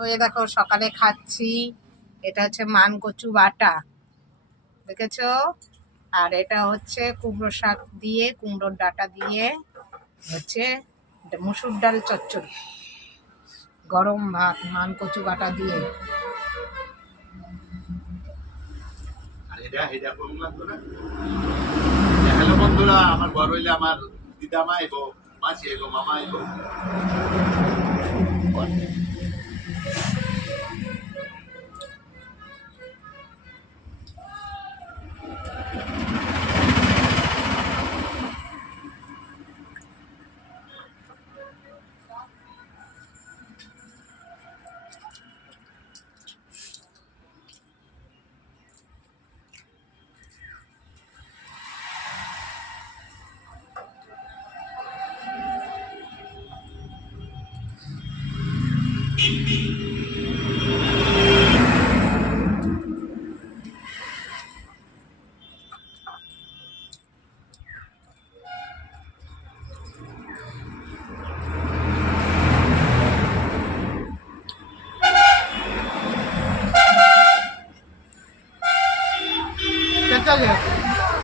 তো এই দেখো সকালে খাচ্ছি, এটা হচ্ছে মান কচু বাটা, দেখেছো? আর এটা হচ্ছে কুমড়ো শাক দিয়ে, কুমড়োর ডাঁটা দিয়ে হচ্ছে মুসুর ডাল চচ্চড়ি, গরম ভাত মান কচু বাটা দিয়ে। হ্যালো বন্ধুরা, আমার বড় হইলে আমার দিদামা এবং মাসি এবং মামা এবং চচ্চড়ি